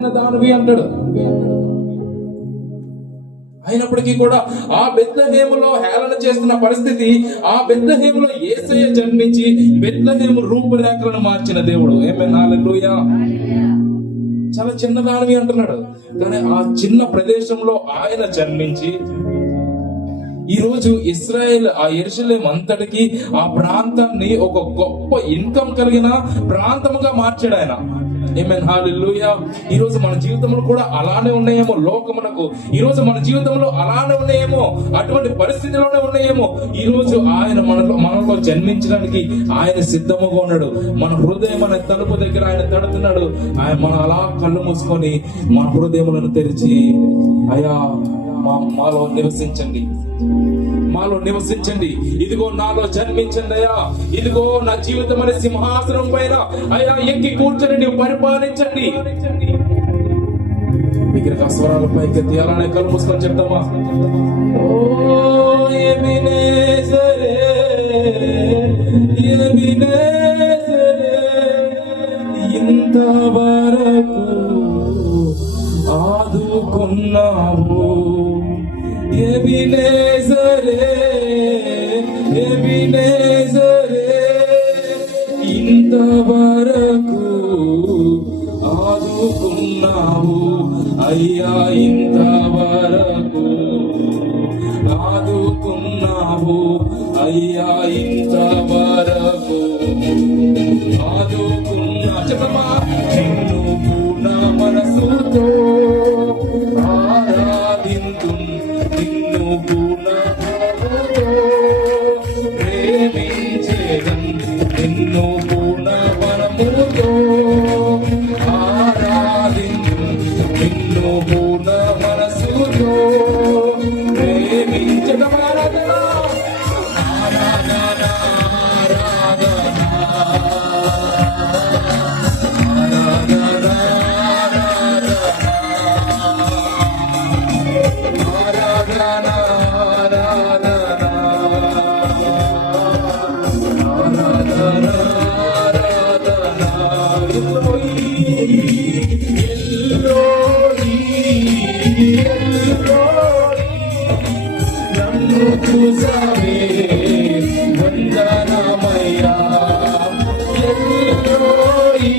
దానివి అంటాడు. అయినప్పటికీ కూడా ఆ బెత్లెహేములో హేళన చేస్తున్న పరిస్థితి, ఆ బెత్లెహేములో యేసయ్య జన్మించి బెత్లెహేము రూపురేఖలను మార్చిన దేవుడు. ఆమేన్, హల్లెలూయా. చాలా చిన్నదానివి అంటున్నాడు, కానీ ఆ చిన్న ప్రదేశంలో ఆయన జన్మించి ఈ రోజు ఇశ్రాయేల్, ఆ యెరూషలేము అంతటికి, ఆ ప్రాంతాన్ని ఒక గొప్ప ఇన్కమ్ కలిగిన ప్రాంతముగా మార్చాడు ఆయన. ఆమేన్, హల్లెలూయా. ఈ రోజు మన జీవితంలో కూడా అలానే ఉన్నాయేమో లోకమునకు, ఈ రోజు మన జీవితంలో అలానే ఉన్నాయేమో, అటువంటి పరిస్థితిలోనే ఉన్నాయేమో. ఈ రోజు ఆయన మనలో జన్మించడానికి ఆయన సిద్ధముగా ఉన్నాడు. మన హృదయం అనే తలుపు దగ్గర ఆయన తడుతున్నాడు. ఆయన మనం అలా కళ్ళు మూసుకొని మన హృదయములను తెరిచి, అయ్యా మాలో నివసించండి, మాలో నివసించండి, ఇదిగో నాలో జన్మించండి అయ్యా, ఇదిగో నా జీవితం అనే సింహాసనం పైన అయ్యా ఎక్కి కూర్చొని నీవు పరిపాలించండి. దగ్గర స్వరాలు పైకి తీయాలనే కళ్ళు మూసుకొని చెప్తామా? ఓ ఎబినేజరే, ఎబినేజరే, ఇంతవరకు ఆదుకున్నావు. ఎబినేజరే, ఎబినేజరే, ఇంతవరకు ఆదుకున్నావు అయ్యా, ఇంతవరకు ఆదుకున్నావు అయ్యా, ఇంతవరకు ఆదుకున్నా. చెప్పమ్మా. నిన్ను పూర్ణ మనసుతో ఆరాధింతు, నిన్ను పూర్ణ మనసుతో ప్రేమించేదం, నిన్ను పూర్ణ మనముతో ఆరాధింతు, నిన్ను పూర్ణ మనసుతో ప్రేమించడం. ఆరాధన, ఆరాధన, చూసావే వందనమయ్యా, ఎల్లోయి,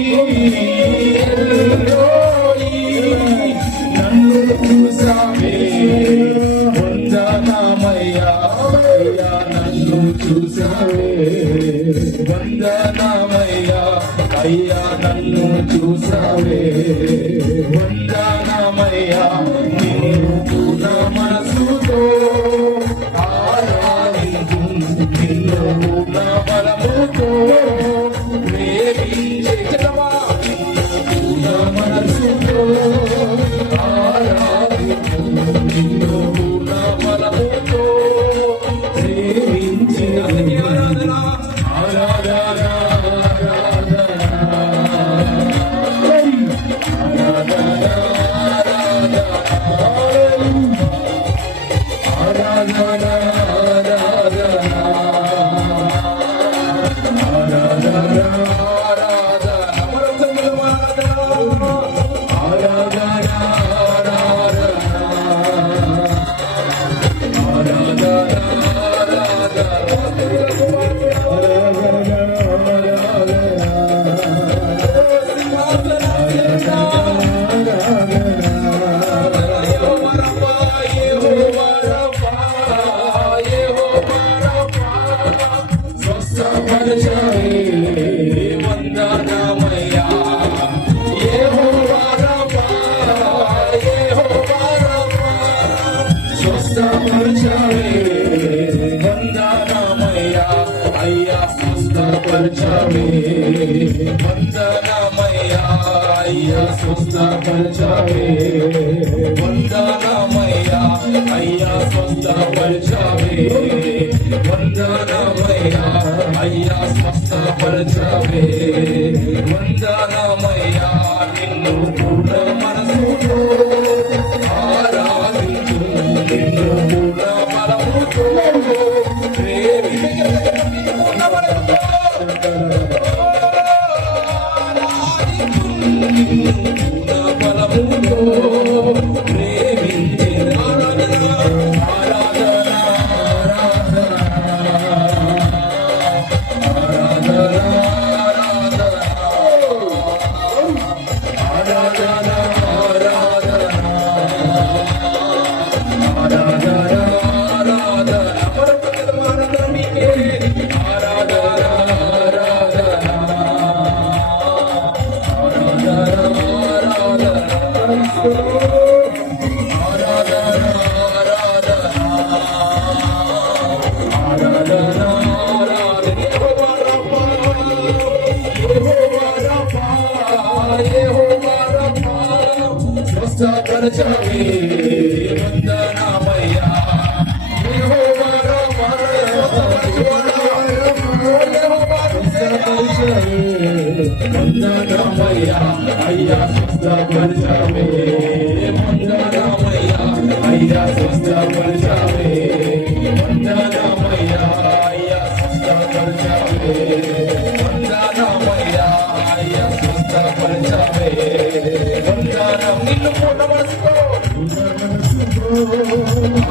ఎల్లోయి, నన్ను చూసావే వందనమయ్యా, అయ్యా నన్ను చూసావే వందనమయ్యా, అయ్యా నన్ను చూసావే వందనమయ్యా, నిన్ను పూర్ణ మనసుతో ఆరాధింతు, నిన్ను పూర్ణ బలముతో ప్రేమించెదమా, పూర్ణ మనసుతో ఆరాధింతు, నిన్ను పూర్ణ బలముతో ప్రేమించెదమా. ఆరాధన, అయ్యా స్వస్థపరచావే వందనమయ్యా, అయ్యా స్వస్థపరచావే వందనమయ్యా, అయ్యా స్వస్థపరచావే వందనమయ్యా, అయ్యా స్వస్థపరచావే వందనమయ్యా, నిన్ను పూర్ణ మనసుతో ఆరాధింతు, నిన్ను పూర్ణ బలముతో పూర్ణ బలము స్వస్థపరచవే వందనామయ్యా. యెహోవా రామా వందనామయ్యా అయ్యా స్వస్థపరచవే వందనామయ్యా అయ్యా స్వస్థపరచవే వందనామయ్యా అయ్యా స్వస్థపరచవే వందనామయ్యా అయ్యా స్వస్థపరచవే వందనం. నిన్ను పూర్ణ మనసుతో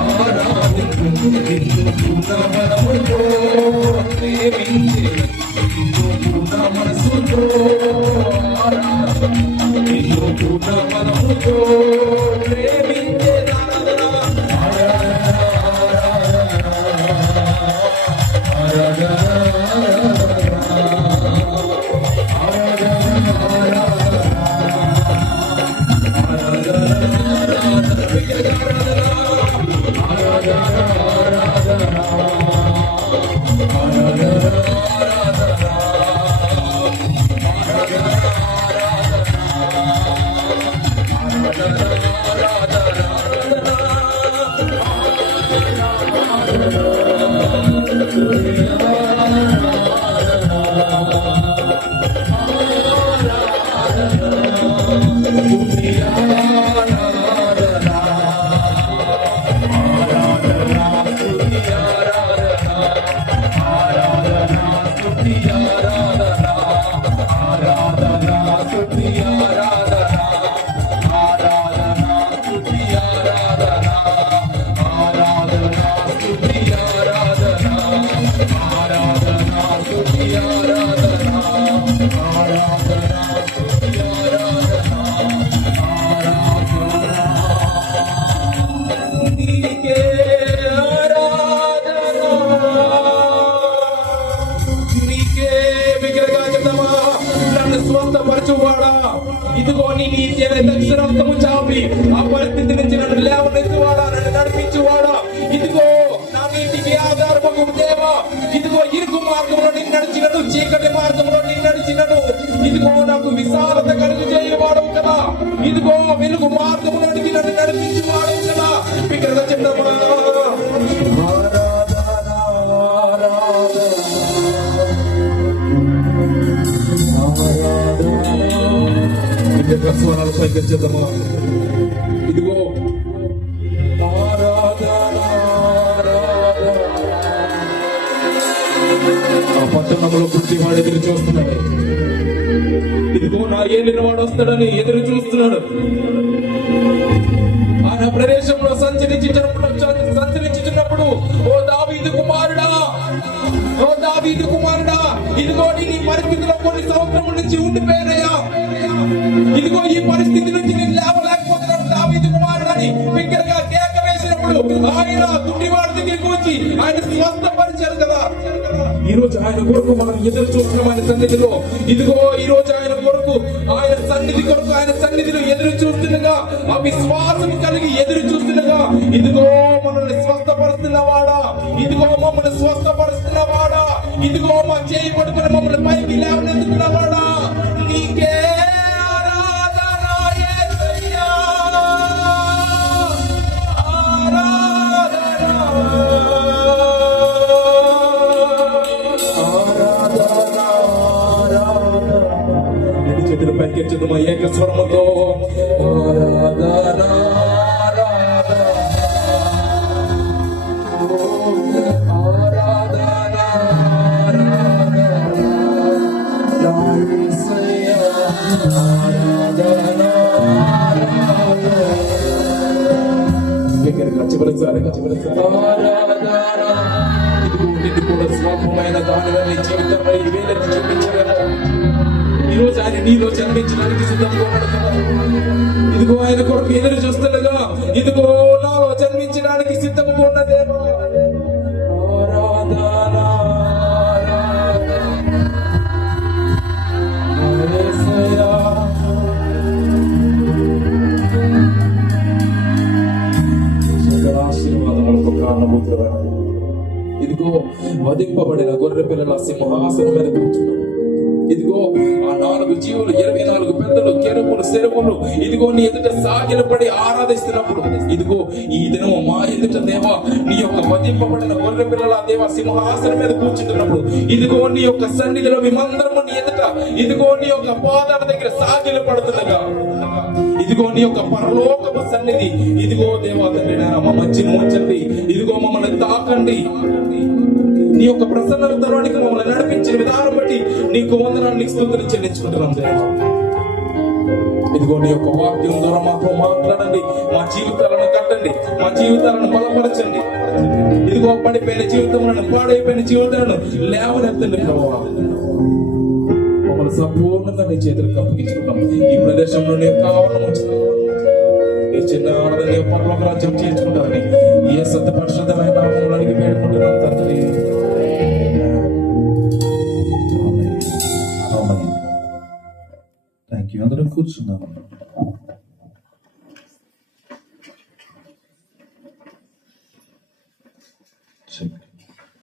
ఆరాధించు, నిన్ను పూర్ణ బలముతో ప్రేమించి, నిన్ను పూర్ణ మనసుతో ఆరాధించు, నిన్ను పూర్ణ బలముతో ప్రేమించే ఆరాధన స్వస్థపరచువాడా, ఇదిగో నీ దక్షిణాంతము చాపి ఆ పరిస్థితి నుంచి నన్ను లేవనెత్తువాడా, నన్ను నడిపించువాడా, ఇదిగో నా నీటికి ఆధారము దేవా, ఇదిగో ఇరుకు మార్గంలో నేను నడిచినను, చీకటి మార్గంలో నేను నడిచినను, ఇదిగో నాకు విశాలత కలుగు చేయవాడవు కదా, ఇదిగో వెలుగు మార్గంలోనికి నన్ను నడిపించువాడవు కదా. ఇక్కడ చిన్నమా స్వరాలు పైకెచ్చేద్దామా. ఇదిగో ఆ పట్టణంలో పుట్టివాడు ఎదురు చూస్తున్నాడు, ఇదిగో నా ఏలినవాడు వస్తాడని ఎదురు చూస్తున్నాడు. ఆయన ప్రదేశంలో సంచరించుతున్నప్పుడు ఓ దావీదు కుమారుడా, ఓ దావీదు కుమారుడా, ఇదిగో నీ పరిస్థితిలో కొన్ని సంవత్సరం నుంచి ఉండిపోయానయ్యా, ఇదిగో ఈ పరిస్థితి నుంచి నేను లేవలేకపోతున్నాను దావీదు కుమారుడు అని బిగ్గరగా కేక వేసినప్పుడు ఆయన తుడివాడి దగ్గరికి వచ్చి ఆయన స్వస్థపరిచారు కదా. ఈ రోజు ఆయన కొరకు మనం ఎదురు చూస్తున్నాం ఆయన సన్నిధిలో. ఇదిగో ఈ రోజు ఆయన కొరకు ఆయన సన్నిధిలో ఎదురు చూస్తుండగా, ఆ విశ్వాసం కలిగి ఎదురు చూస్తుండగా, ఇదిగో మనల్ని స్వస్థపరుస్తున్నవాడా, ఇదిగో మమ్మల్ని స్వస్థపరుస్తున్నవాడా, ఇదిగో మా చేయి పట్టుకుని మమ్మల్ని పైకి లేవనెత్తుతున్నవాడా, నీకే చేతులు పైకెచ్చుదు మా ఏక స్వరముతో కూడా స్వల్పమైన దానిని జీవితంలో వేలెత్తి చూపించగలరు. ఈ రోజు ఆయన నీలో జన్మించడానికి సిద్ధంగా ఉన్నాడు కదా. ఇదిగో ఆయన కొరకు ఎదురు చూస్తుండగా, ఇదిగో నాలో జన్మించడానికి సిద్ధంగా ఉన్న దేవా ఆశీర్వాదములకు కారణభూతుడు. ఇదిగో వధింపబడిన గొర్రె పిల్లల సింహాసనం మీద కూర్చున్నాడు. ఇదిగో ఆ 4 జీవులు 24 పెద్దలు కెరూబులు సెరువులు ఇదిగో నీ ఎదుట సాగిలపడి ఆరాధిస్తున్నప్పుడు, ఇదిగో ఈ దినము మా ఎదుట దేవా నీ యొక్క వధింపబడిన గొర్రె పిల్లల దేవా సింహాసనం మీద కూర్చుంటున్నప్పుడు, ఇదిగో నీ యొక్క సన్నిధిలో మేమందరము నీ ఎదుట ఇదిగో నీ యొక్క పాదాల దగ్గర సాగిల పడుతుండగా, ఇదిగో నీ యొక్క పరలోకపు సన్నిధి ఇదిగో దేవా తండ్రి మా మధ్యను ఉంచండి, ఇదిగో మమ్మల్ని తాకండి. నీ యొక్క ప్రసన్నతలోనికి మమ్మల్ని నడిపించిన విధానం బట్టి నీకు వందనాలు, నీకు స్తుతులు చెల్లించుకుంటున్నాం దేవా. ఇదిగో నీ యొక్క వాక్యం ద్వారా మాతో మాట్లాడండి, మా జీవితాలను కట్టండి, మా జీవితాలను బలపరచండి. ఇదిగో పడిపోయిన జీవితములను, పాడైపోయిన జీవితాలను లేవనెత్తండి ప్రభువా. మమ్మల్ని సంపూర్ణంగా నీ చేతులకు అప్పగించుకున్నాం. ఈ ప్రదేశంలో నీ కావాలని ఉంచుతాం. ఈ చిన్న ఆడదని పరలోక రాజ్యం చేర్చుకుంటారని ఏ సత్య పరిశుద్ధమైన నామములో అడిగి వేడుకుంటున్నాం తండ్రి. Thank you. అందరం కూర్చున్నాం.